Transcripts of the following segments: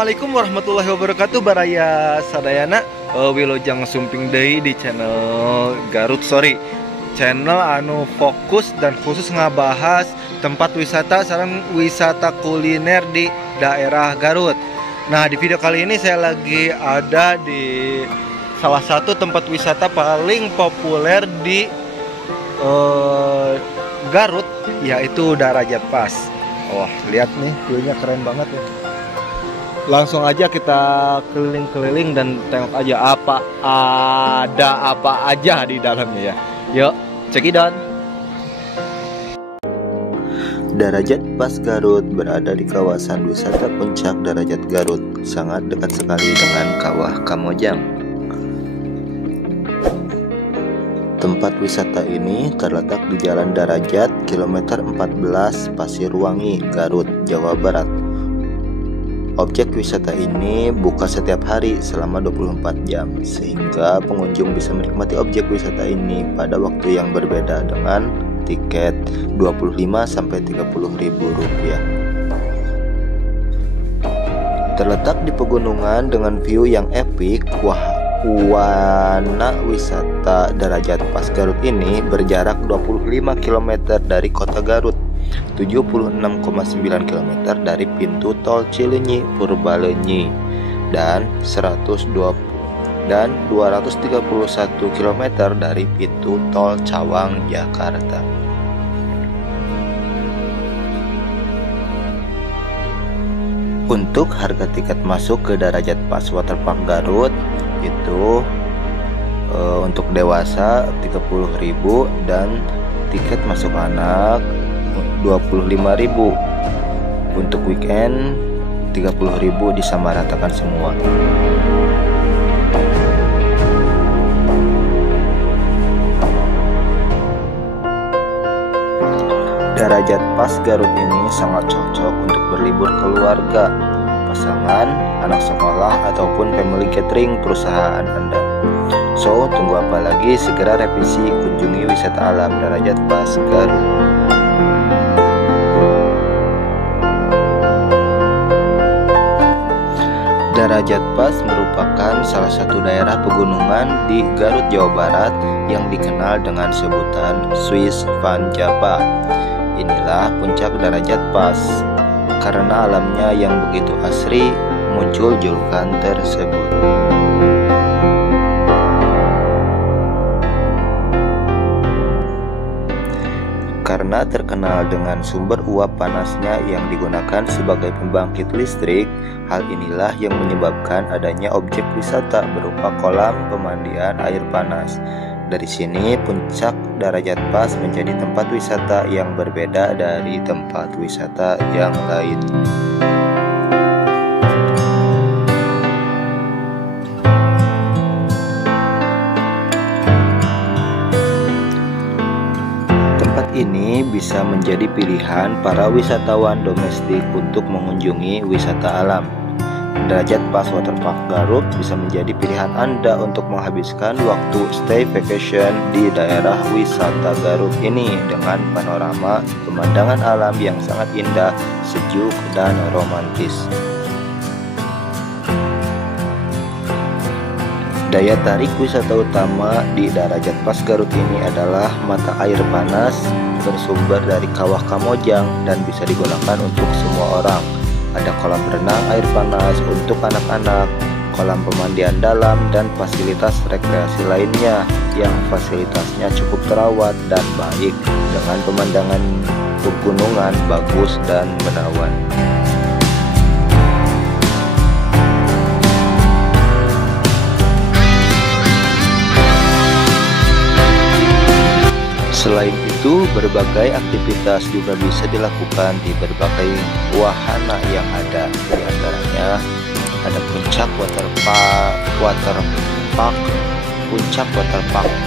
Assalamualaikum warahmatullahi wabarakatuh. Baraya sadayana Wilujeng Sumping Deui di channel Garut Story, channel anu fokus dan khusus ngabahas tempat wisata sareng wisata kuliner di daerah Garut. Nah, di video kali ini saya lagi ada di salah satu tempat wisata paling populer di Garut, yaitu Darajat Pass. Wah, lihat nih, view-nya keren banget ya. Langsung aja kita keliling-keliling dan tengok aja ada apa aja di dalamnya ya. Yuk, check it out. Darajat Pass Garut berada di kawasan wisata Puncak Darajat Garut, sangat dekat sekali dengan Kawah Kamojang. Tempat wisata ini terletak di Jalan Darajat, kilometer 14, Pasirwangi, Garut, Jawa Barat. Objek wisata ini buka setiap hari selama 24 jam, sehingga pengunjung bisa menikmati objek wisata ini pada waktu yang berbeda dengan tiket 25-30 ribu rupiah. Terletak di pegunungan dengan view yang epik, Wahana wisata Darajat Pass Garut ini berjarak 25 km dari kota Garut, 76,9 km dari pintu tol Cileunyi Purbalenyi, dan 231 km dari pintu tol Cawang Jakarta. Untuk harga tiket masuk ke Darajat Pass Waterpark Garut itu untuk dewasa 30.000 dan tiket masuk anak 25.000. Untuk weekend 30.000, disamaratakan semua. Darajat Pass Garut ini sangat cocok untuk berlibur keluarga, pasangan, anak sekolah, ataupun family gathering perusahaan Anda. So, tunggu apa lagi? Segera revisi, kunjungi wisata alam Darajat Pass Garut. Darajat Pass merupakan salah satu daerah pegunungan di Garut, Jawa Barat yang dikenal dengan sebutan Swiss Van Java. Inilah puncak Darajat Pass. Karena alamnya yang begitu asri, muncul julukan tersebut. Karena terkenal dengan sumber uap panasnya yang digunakan sebagai pembangkit listrik, hal inilah yang menyebabkan adanya objek wisata berupa kolam pemandian air panas. Dari sini, puncak Darajat Pass menjadi tempat wisata yang berbeda dari tempat wisata yang lain. Tempat ini bisa menjadi pilihan para wisatawan domestik untuk mengunjungi wisata alam. Darajat Pass Waterpark Garut bisa menjadi pilihan Anda untuk menghabiskan waktu stay vacation di daerah wisata Garut ini dengan panorama pemandangan alam yang sangat indah, sejuk, dan romantis. Daya tarik wisata utama di Darajat Pass Garut ini adalah mata air panas bersumber dari Kawah Kamojang dan bisa digunakan untuk semua orang. Ada kolam renang air panas untuk anak-anak, kolam pemandian dalam, dan fasilitas rekreasi lainnya yang fasilitasnya cukup terawat dan baik dengan pemandangan pegunungan bagus dan menawan. Selain itu, berbagai aktivitas juga bisa dilakukan di berbagai wahana yang ada. Di antaranya ada Puncak Waterpark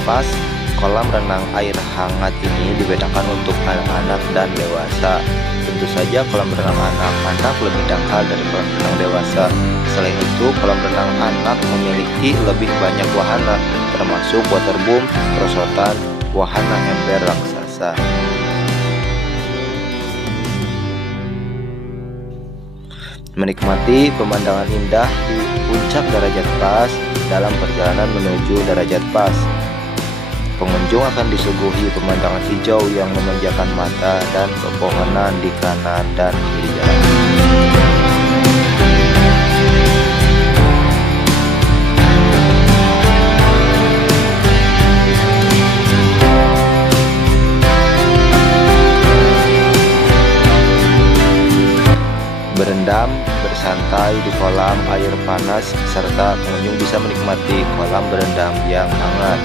Pass. Kolam renang air hangat ini dibedakan untuk anak-anak dan dewasa. Tentu saja kolam renang anak-anak lebih dangkal dari kolam renang dewasa. Selain itu, kolam renang anak memiliki lebih banyak wahana, termasuk waterboom, perosotan, wahana ember raksasa. menikmati pemandangan indah di puncak Darajat Pas dalam perjalanan menuju Darajat Pas. Pengunjung akan disuguhi pemandangan hijau yang memanjakan mata dan pepohonan di kanan dan kiri jalan. Berendam, bersantai di kolam air panas, serta pengunjung bisa menikmati kolam berendam yang hangat.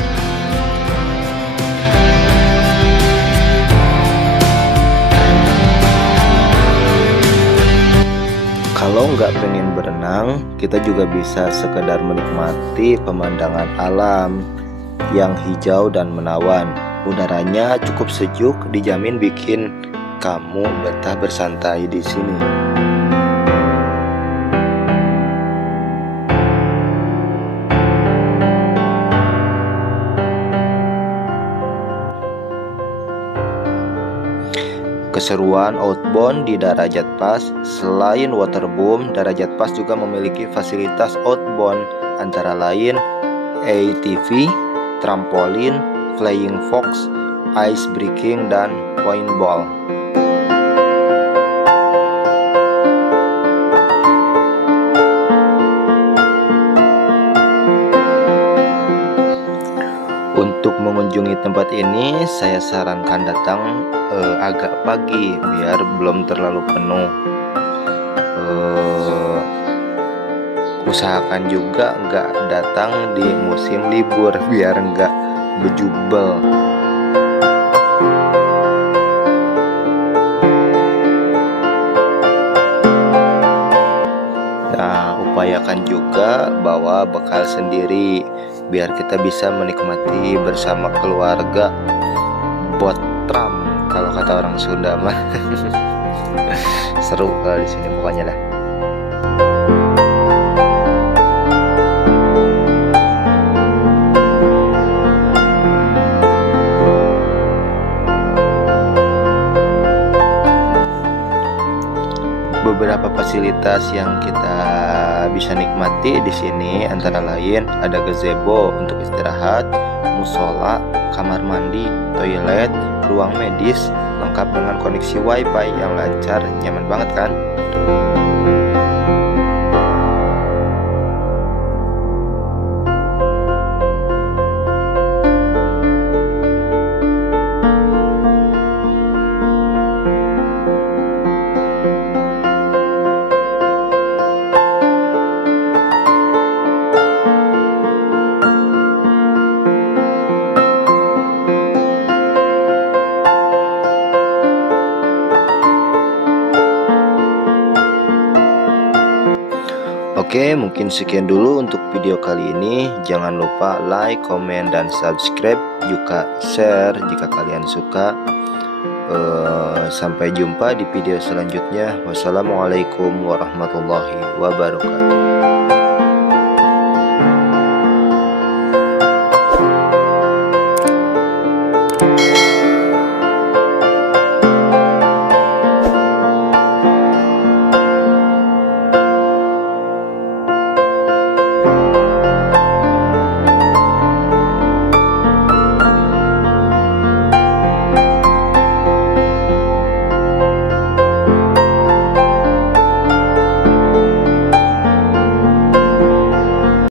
Kalau nggak pengen berenang, kita juga bisa sekedar menikmati pemandangan alam yang hijau dan menawan. Udaranya cukup sejuk, dijamin bikin kamu betah bersantai di sini. Keseruan outbound di Darajat Pas. Selain waterboom, Darajat Pas juga memiliki fasilitas outbound antara lain ATV, trampolin, flying fox, ice breaking, dan paintball. Untuk mengunjungi tempat ini, saya sarankan datang agak pagi biar belum terlalu penuh. Usahakan juga nggak datang di musim libur biar nggak bejubel. Nah, upayakan juga bawa bekal sendiri biar kita bisa menikmati bersama keluarga. Botram kalau kata orang Sunda mah. Seru kalau di sini pokoknya dah. Beberapa fasilitas yang kita bisa nikmati di sini antara lain ada gazebo untuk istirahat, musola, kamar mandi, toilet, ruang medis, lengkap dengan koneksi wifi yang lancar, nyaman banget kan? Oke, mungkin sekian dulu untuk video kali ini. Jangan lupa like, komen, dan subscribe, juga share jika kalian suka. Sampai jumpa di video selanjutnya. Wassalamualaikum warahmatullahi wabarakatuh.